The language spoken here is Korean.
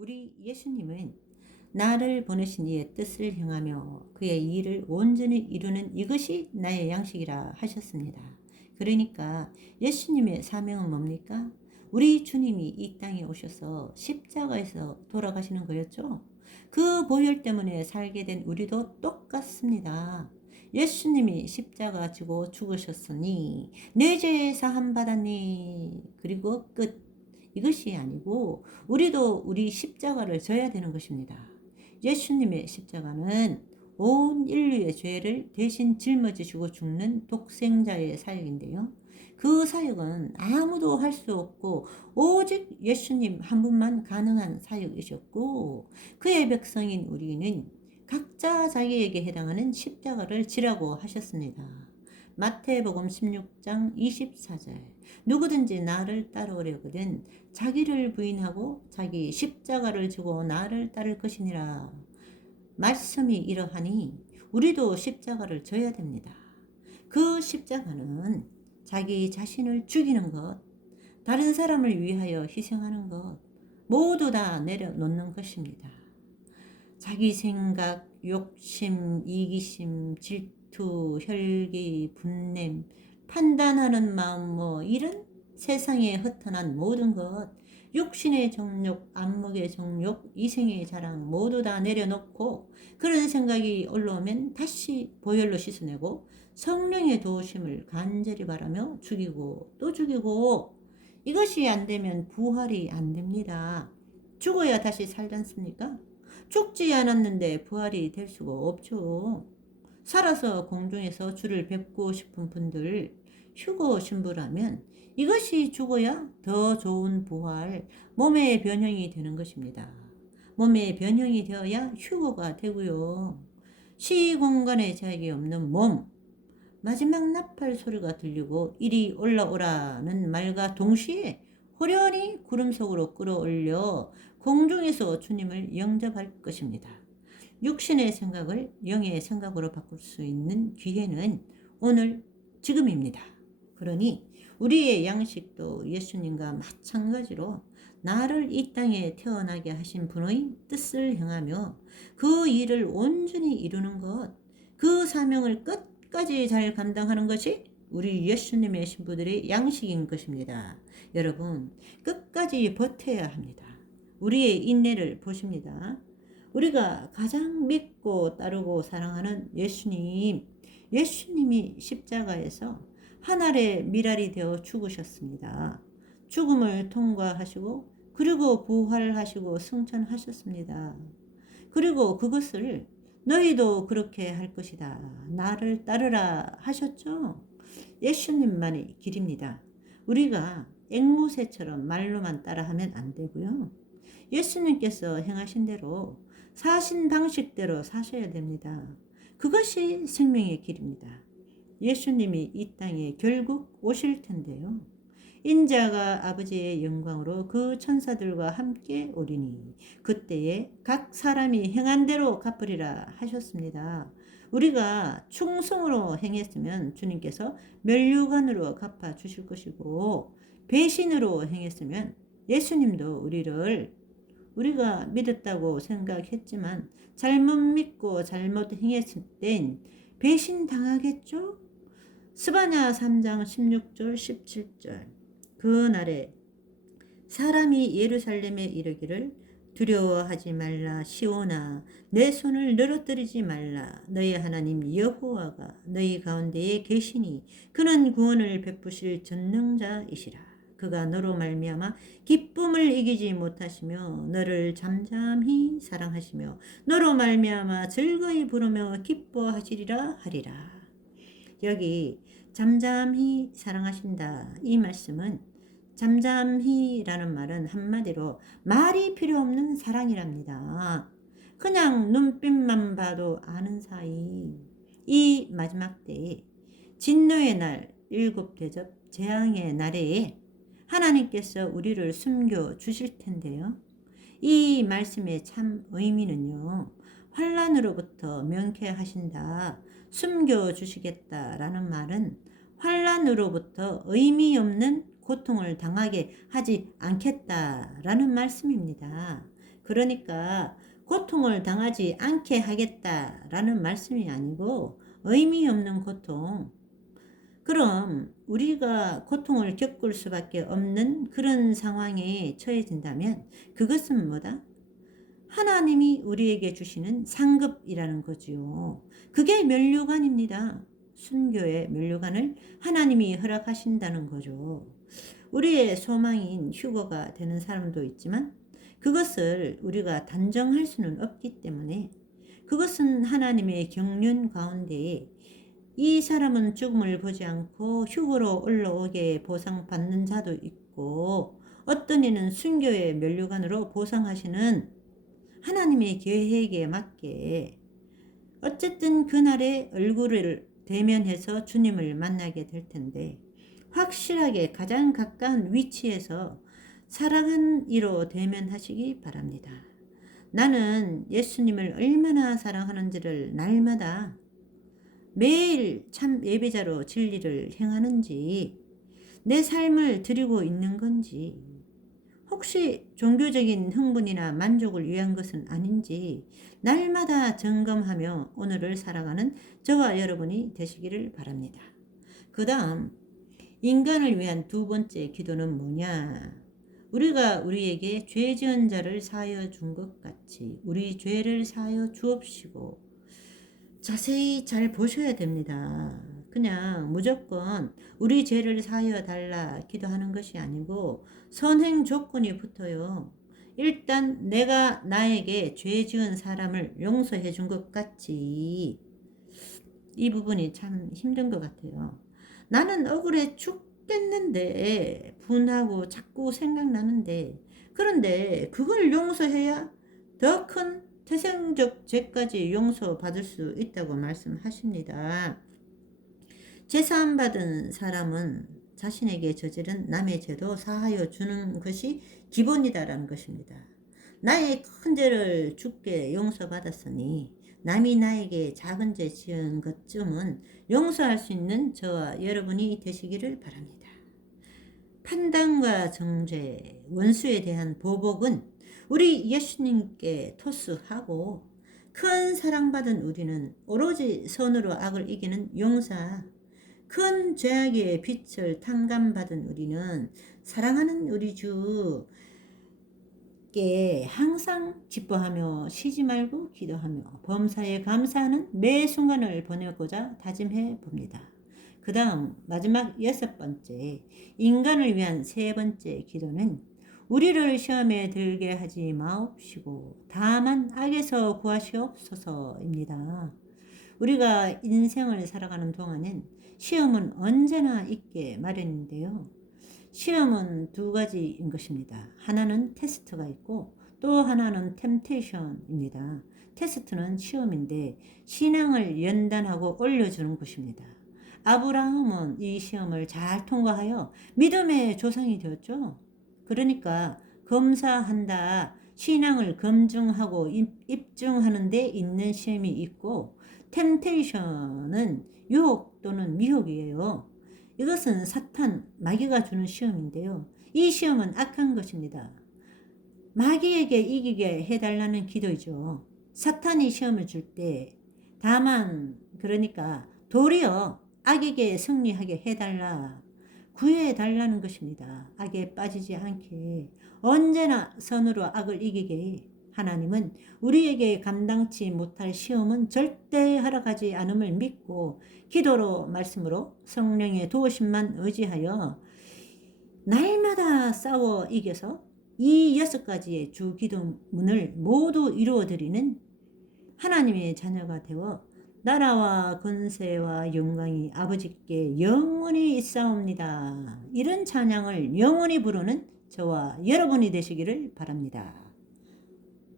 우리 예수님은 나를 보내신 이의 뜻을 행하며 그의 일을 온전히 이루는 이것이 나의 양식이라 하셨습니다. 그러니까 예수님의 사명은 뭡니까? 우리 주님이 이 땅에 오셔서 십자가에서 돌아가시는 거였죠. 그 보혈 때문에 살게 된 우리도 똑같습니다. 예수님이 십자가 지고 죽으셨으니 내 죄 사함 받았니? 그리고 끝. 이것이 아니고 우리도 우리 십자가를 져야 되는 것입니다. 예수님의 십자가는 온 인류의 죄를 대신 짊어지시고 죽는 독생자의 사역인데요. 그 사역은 아무도 할 수 없고 오직 예수님 한 분만 가능한 사역이셨고, 그의 백성인 우리는 각자 자기에게 해당하는 십자가를 지라고 하셨습니다. 마태복음 16장 24절. 누구든지 나를 따르려거든 자기를 부인하고 자기 십자가를 지고 나를 따를 것이니라. 말씀이 이러하니 우리도 십자가를 져야 됩니다. 그 십자가는 자기 자신을 죽이는 것, 다른 사람을 위하여 희생하는 것, 모두 다 내려놓는 것입니다. 자기 생각, 욕심, 이기심, 질투, 혈기, 분냄, 판단하는 마음, 이런 세상에 허탄한 모든 것, 육신의 정욕, 안목의 정욕, 이생의 자랑 모두 다 내려놓고 그런 생각이 올라오면 다시 보혈로 씻어내고 성령의 도우심을 간절히 바라며 죽이고 또 죽이고, 이것이 안 되면 부활이 안 됩니다. 죽어야 다시 살지 않습니까? 죽지 않았는데 부활이 될 수가 없죠. 살아서 공중에서 주를 뵙고 싶은 분들, 휴거 신부라면 이것이 죽어야 더 좋은 부활, 몸의 변형이 되는 것입니다. 몸의 변형이 되어야 휴거가 되고요. 시공간의 제약이 없는 몸, 마지막 나팔 소리가 들리고 이리 올라오라는 말과 동시에 호련히 구름 속으로 끌어올려 공중에서 주님을 영접할 것입니다. 육신의 생각을 영의 생각으로 바꿀 수 있는 기회는 오늘 지금입니다. 그러니 우리의 양식도 예수님과 마찬가지로 나를 이 땅에 태어나게 하신 분의 뜻을 행하며 그 일을 온전히 이루는 것, 그 사명을 끝까지 잘 감당하는 것이 우리 예수님의 신부들의 양식인 것입니다. 여러분, 끝까지 버텨야 합니다. 우리의 인내를 보십니다. 우리가 가장 믿고 따르고 사랑하는 예수님이 십자가에서 하늘의 미랄이 되어 죽으셨습니다. 죽음을 통과하시고 그리고 부활하시고 승천하셨습니다. 그리고 그것을 너희도 그렇게 할 것이다, 나를 따르라 하셨죠. 예수님만의 길입니다. 우리가 앵무새처럼 말로만 따라하면 안 되고요. 예수님께서 행하신 대로 사신 방식대로 사셔야 됩니다. 그것이 생명의 길입니다. 예수님이 이 땅에 결국 오실 텐데요. 인자가 아버지의 영광으로 그 천사들과 함께 오리니 그때에 각 사람이 행한 대로 갚으리라 하셨습니다. 우리가 충성으로 행했으면 주님께서 면류관으로 갚아 주실 것이고, 배신으로 행했으면 예수님도 우리가 믿었다고 생각했지만 잘못 믿고 잘못 행했을 땐 배신 당하겠죠? 스바냐 3장 16절 17절. 그날에 사람이 예루살렘에 이르기를 두려워하지 말라 시온아, 내 손을 늘어뜨리지 말라. 너희 하나님 여호와가 너희 가운데에 계시니 그는 구원을 베푸실 전능자이시라. 그가 너로 말미암아 기쁨을 이기지 못하시며 너를 잠잠히 사랑하시며 너로 말미암아 즐거이 부르며 기뻐하시리라 하리라. 여기 잠잠히 사랑하신다, 이 말씀은 잠잠히라는 말은 한마디로 말이 필요 없는 사랑이랍니다. 그냥 눈빛만 봐도 아는 사이. 이 마지막 때에 진노의 날, 일곱 대접 재앙의 날에 하나님께서 우리를 숨겨 주실 텐데요. 이 말씀의 참 의미는요, 환난으로부터 명쾌하신다, 숨겨 주시겠다라는 말은 환난으로부터 의미 없는 고통을 당하게 하지 않겠다라는 말씀입니다. 그러니까 고통을 당하지 않게 하겠다라는 말씀이 아니고 의미 없는 고통. 그럼 우리가 고통을 겪을 수밖에 없는 그런 상황에 처해진다면 그것은 뭐다? 하나님이 우리에게 주시는 상급이라는 거지요. 그게 면류관입니다. 순교의 면류관을 하나님이 허락하신다는 거죠. 우리의 소망인 휴거가 되는 사람도 있지만 그것을 우리가 단정할 수는 없기 때문에 그것은 하나님의 경륜 가운데에 이 사람은 죽음을 보지 않고 휴거로 올라오게 보상받는 자도 있고 어떤 이는 순교의 면류관으로 보상하시는 하나님의 계획에 맞게 어쨌든 그날에 얼굴을 대면해서 주님을 만나게 될 텐데 확실하게 가장 가까운 위치에서 사랑한 이로 대면하시기 바랍니다. 나는 예수님을 얼마나 사랑하는지를 날마다 매일 참 예배자로 진리를 행하는지 내 삶을 드리고 있는 건지 혹시 종교적인 흥분이나 만족을 위한 것은 아닌지 날마다 점검하며 오늘을 살아가는 저와 여러분이 되시기를 바랍니다. 그 다음 인간을 위한 두 번째 기도는 뭐냐? 우리가 우리에게 죄 지은 자를 사하여 준 것 같이 우리 죄를 사하여 주옵시고 자세히 잘 보셔야 됩니다. 그냥 무조건 우리 죄를 사하여 달라 기도하는 것이 아니고 선행 조건이 붙어요. 일단 내가 나에게 죄 지은 사람을 용서해 준 것 같이 이 부분이 참 힘든 것 같아요. 나는 억울해 죽겠는데 분하고 자꾸 생각나는데 그런데 그걸 용서해야 더 큰 태생적 죄까지 용서받을 수 있다고 말씀하십니다. 제사함 받은 사람은 자신에게 저지른 남의 죄도 사하여 주는 것이 기본이다라는 것입니다. 나의 큰 죄를 주께 용서받았으니 남이 나에게 작은 죄 지은 것쯤은 용서할 수 있는 저와 여러분이 되시기를 바랍니다. 판단과 정죄, 원수에 대한 보복은 우리 예수님께 토스하고 큰 사랑받은 우리는 오로지 선으로 악을 이기는 용사, 큰 죄악의 빛을 탕감받은 우리는 사랑하는 우리 주께 항상 기뻐하며 쉬지 말고 기도하며 범사에 감사하는 매 순간을 보내고자 다짐해 봅니다. 그 다음 마지막 6번째 인간을 위한 3번째 기도는 우리를 시험에 들게 하지 마옵시고 다만 악에서 구하시옵소서입니다. 우리가 인생을 살아가는 동안엔 시험은 언제나 있게 마련인데요. 시험은 두 가지인 것입니다. 하나는 테스트가 있고 또 하나는 템테이션입니다. 테스트는 시험인데 신앙을 연단하고 올려주는 것입니다. 아브라함은 이 시험을 잘 통과하여 믿음의 조상이 되었죠. 그러니까 검사한다, 신앙을 검증하고 입증하는 데 있는 시험이 있고 템테이션은 유혹 또는 미혹이에요. 이것은 사탄, 마귀가 주는 시험인데요. 이 시험은 악한 것입니다. 마귀에게 이기게 해달라는 기도이죠. 사탄이 시험을 줄 때 다만 그러니까 도리어 악에게 승리하게 해달라, 구해달라는 것입니다. 악에 빠지지 않게 언제나 선으로 악을 이기게 하나님은 우리에게 감당치 못할 시험은 절대 허락하지 않음을 믿고 기도로 말씀으로 성령의 도우심만 의지하여 날마다 싸워 이겨서 이 6가지의 주 기도문을 모두 이루어드리는 하나님의 자녀가 되어 나라와 권세와 영광이 아버지께 영원히 있사옵니다. 이런 찬양을 영원히 부르는 저와 여러분이 되시기를 바랍니다.